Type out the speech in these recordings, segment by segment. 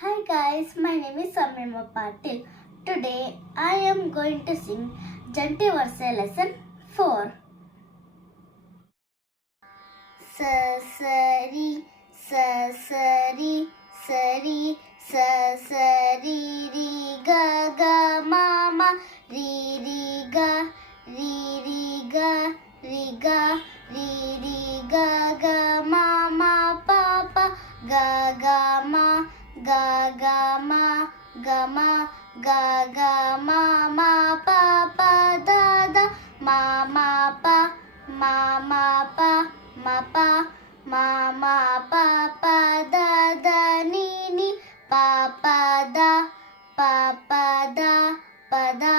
Hi guys, my name is Samima Patil. Today I am going to sing Janti Varsa lesson 4. Sasari, sasari, sari, sasari, ri ga ga mama, ri ga, ri ga, ri ga, ri ga ga mama papa, ga ga ma, ga ga ma, ga ma, ga ga mama papa dada, mama pa, mama pa. Ma pa, mama pa pa da da ni ni pa pa da pa pa da pa da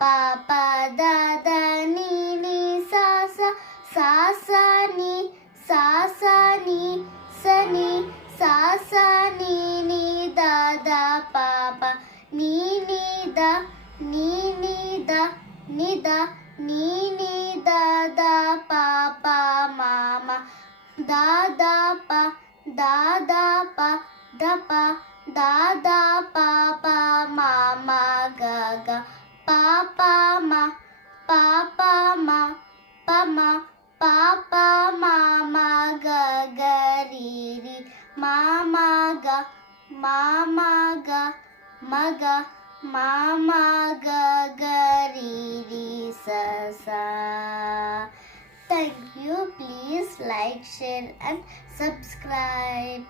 pa pa da da ni ni sa sa sa sa ni sa sa ni sa ni sa sa ni ni da da pa pa ni ni da ni ni da ni da ni ni da da pa pa mama da da pa da da pa da pa da da pa pa mama ga ga pa pa ma pa pa ma pa ma pa pa mama ga ga ri ri mama ga ma ga mama ga ga ri ri sa sa. Thank you. Please like, share and subscribe.